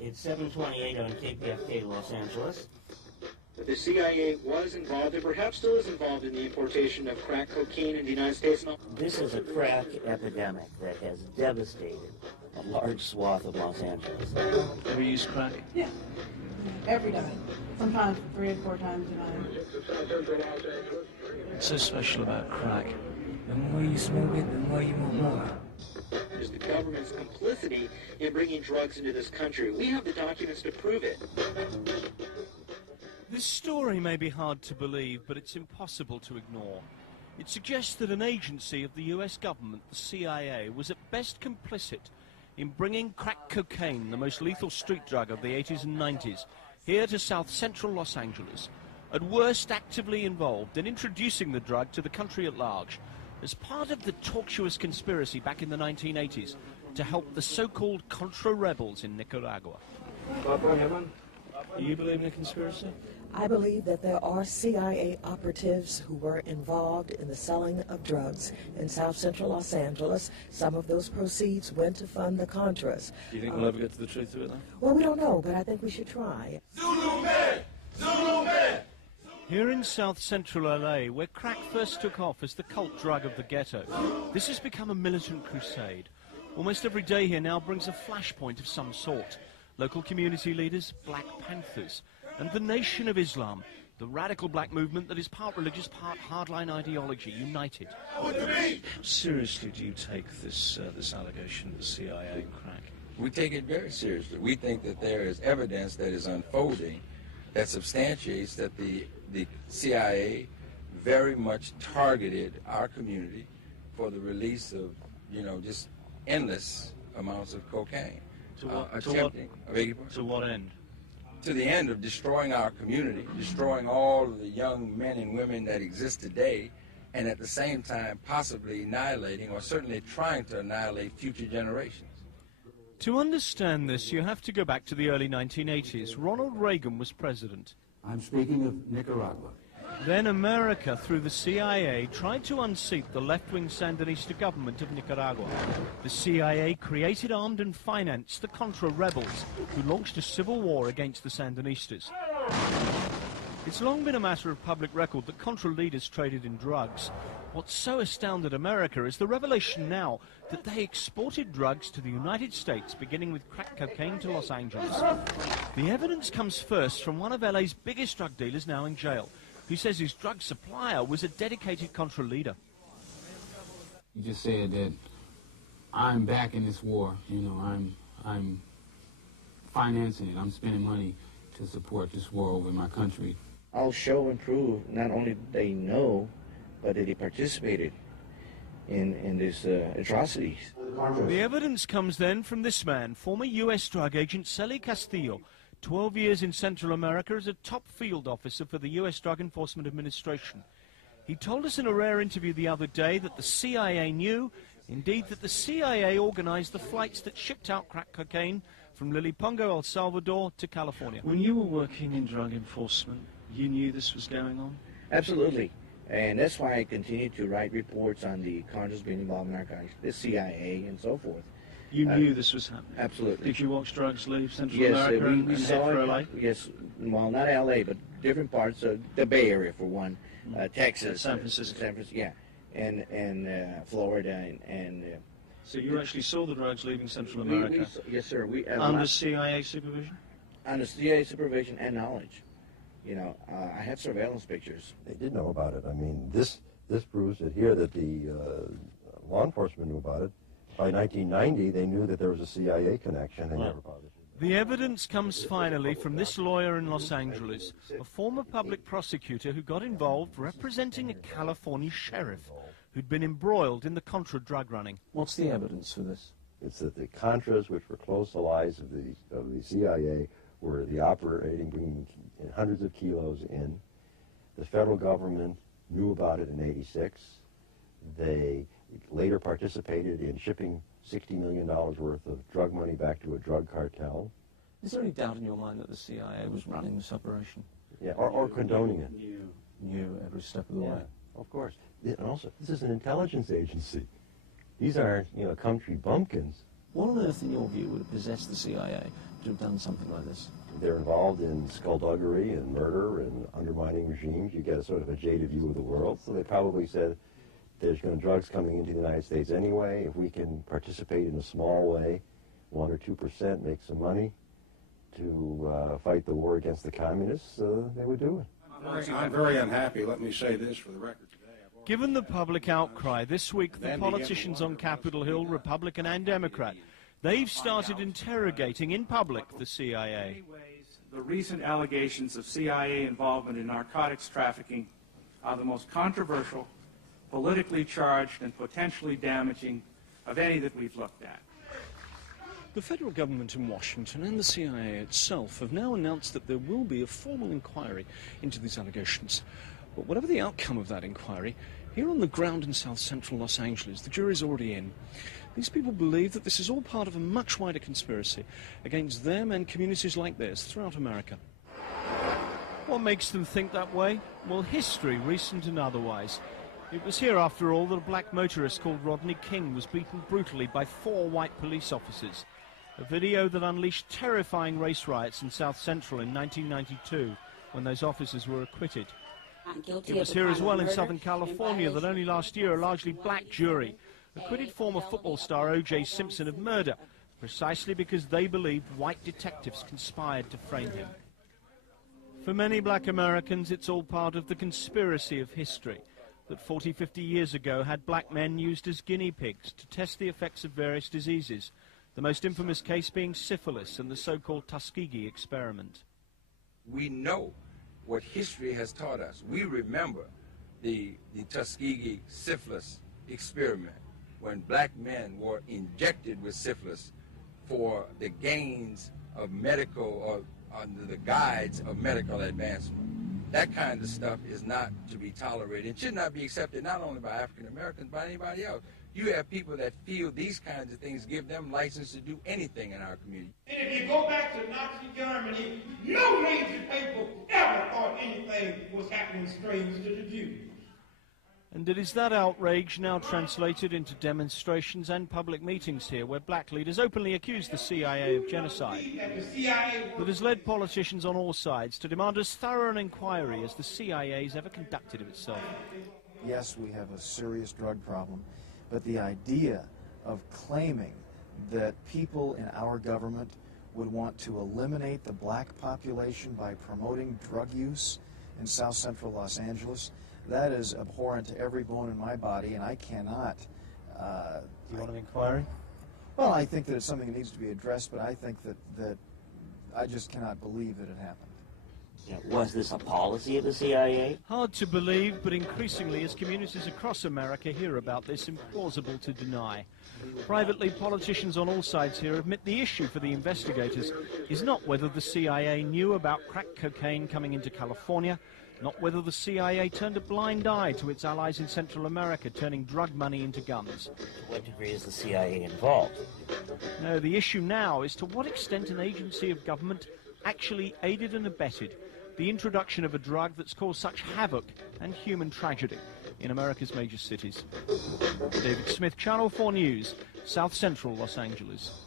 It's 7:28 on KPFK Los Angeles. The CIA was involved, and perhaps still is involved, in the importation of crack cocaine in the United States. This is a crack epidemic that has devastated a large swath of Los Angeles. Ever use crack? Yeah, every day. Sometimes 3 or 4 times a night. What's so special about crack? The more you smoke it, the more you want more. Is the government's complicity in bringing drugs into this country. We have the documents to prove it. This story may be hard to believe, but it's impossible to ignore. It suggests that an agency of the US government, the CIA, was at best complicit in bringing crack cocaine, the most lethal street drug of the 80s and 90s, here to south central Los Angeles, at worst actively involved in introducing the drug to the country at large as part of the tortuous conspiracy back in the 1980s to help the so-called Contra rebels in Nicaragua. Do you believe in a conspiracy? I believe that there are CIA operatives who were involved in the selling of drugs in south central Los Angeles. Some of those proceeds went to fund the Contras. Do you think we'll ever get to the truth of it, then? Well, we don't know, but I think we should try. Zulu man! Zulu man! Here in south central LA, where crack first took off as the cult drug of the ghetto, this has become a militant crusade. Almost every day here now brings a flashpoint of some sort. Local community leaders, Black Panthers, and the Nation of Islam, the radical black movement that is part religious, part hardline ideology, united. How seriously do you take this allegation of the CIA and crack? We take it very seriously. We think that there is evidence that is unfolding that substantiates that the CIA very much targeted our community for the release of, just endless amounts of cocaine. To what end? To the end of destroying our community, destroying all of the young men and women that exist today, and at the same time possibly annihilating, or certainly trying to annihilate, future generations. To understand this, you have to go back to the early 1980s. Ronald Reagan was president. I'm speaking of Nicaragua. Then America, through the CIA, tried to unseat the left-wing Sandinista government of Nicaragua. The CIA created, armed and financed the Contra rebels, who launched a civil war against the Sandinistas. It's long been a matter of public record that Contra leaders traded in drugs. What so astounded America is the revelation now that they exported drugs to the United States, beginning with crack cocaine to Los Angeles. The evidence comes first from one of LA's biggest drug dealers now in jail, who says his drug supplier was a dedicated Contra leader. You just said that I'm back in this war. I'm financing it. I'm spending money to support this war over my country. I'll show and prove not only that they know, but that they participated in these atrocities. The evidence comes then from this man, former U.S. drug agent Celi Castillo, 12 years in Central America as a top field officer for the U.S. Drug Enforcement Administration. He told us in a rare interview the other day that the CIA knew, indeed that the CIA organized the flights that shipped out crack cocaine from Lilipongo, El Salvador to California. When you were working in drug enforcement, you knew this was going on? Absolutely. And that's why I continue to write reports on the Contras being involved in narcotics, the CIA, and so forth. You knew this was happening? Absolutely. Did you watch drugs leave Central Yes, America we and saw head for it. LA? Yes, well, not LA, but different parts of the Bay Area, for one, Texas, San Francisco, yeah, and Florida, and. So you actually saw the drugs leaving Central America? Yes, sir. Under CIA supervision? Under CIA supervision and knowledge. I have surveillance pictures. They did know about it. I mean, this proves it here that the law enforcement knew about it. By 1990, they knew that there was a CIA connection. They never bothered. The evidence comes finally from this lawyer in Los Angeles, a former public prosecutor who got involved representing a California sheriff who'd been embroiled in the Contra drug running. What's the evidence for this? It's that the Contras, which were close allies of the CIA, were the operating, bringing hundreds of kilos in. The federal government knew about it in '86. They later participated in shipping $60 million worth of drug money back to a drug cartel. Is there any doubt in your mind that the CIA was running this operation? Yeah, or condoning it. Knew every step of the way. Of course. And also, this is an intelligence agency. These aren't, country bumpkins. What on earth, in your view, would have possessed the CIA to have done something like this? They're involved in skullduggery and murder and undermining regimes. You get a sort of a jaded view of the world. So they probably said, there's going to drugs coming into the United States anyway. If we can participate in a small way, 1 or 2%, make some money to fight the war against the communists, they would do it. I'm very unhappy. Let me say this for the record. Given the public outcry, this week the politicians on Capitol Hill, Republican and Democrat, they've started interrogating in public the CIA. The recent allegations of CIA involvement in narcotics trafficking are the most controversial, politically charged, and potentially damaging of any that we've looked at. The federal government in Washington and the CIA itself have now announced that there will be a formal inquiry into these allegations. But whatever the outcome of that inquiry, here on the ground in south central Los Angeles, the jury's already in. These people believe that this is all part of a much wider conspiracy against them and communities like theirs throughout America. What makes them think that way? Well, history, recent and otherwise. It was here, after all, that a black motorist called Rodney King was beaten brutally by 4 white police officers. A video that unleashed terrifying race riots in South Central in 1992, when those officers were acquitted. It was here as well in Southern California that only last year a largely black jury acquitted former football star O.J. Simpson of murder, precisely because they believed white detectives conspired to frame him. For many black Americans, it's all part of the conspiracy of history that 40, 50 years ago had black men used as guinea pigs to test the effects of various diseases, the most infamous case being syphilis and the so-called Tuskegee experiment. We know what history has taught us. We remember the Tuskegee syphilis experiment, when black men were injected with syphilis for the gains of medical, or under the guise of medical advancement. That kind of stuff is not to be tolerated. It should not be accepted not only by African Americans, but anybody else. You have people that feel these kinds of things give them license to do anything in our community. And if you go back to Nazi Germany, no major people ever thought anything was happening strange to the Jews. And it is that outrage now translated into demonstrations and public meetings here, where black leaders openly accuse the CIA of genocide, that has led politicians on all sides to demand as thorough an inquiry as the CIA has ever conducted of itself. Yes, we have a serious drug problem, but the idea of claiming that people in our government would want to eliminate the black population by promoting drug use in south central Los Angeles, that is abhorrent to every bone in my body, and I cannot. Do you want an inquiry? Well, I think that it's something that needs to be addressed, but I think that I just cannot believe that it happened. Yeah, was this a policy of the CIA? Hard to believe, but increasingly as communities across America hear about this, implausible to deny. Privately, politicians on all sides here admit the issue for the investigators is not whether the CIA knew about crack cocaine coming into California, not whether the CIA turned a blind eye to its allies in Central America, turning drug money into guns. To what degree is the CIA involved? No, the issue now is to what extent an agency of government actually aided and abetted the introduction of a drug that's caused such havoc and human tragedy in America's major cities. David Smith, Channel 4 News, South Central Los Angeles.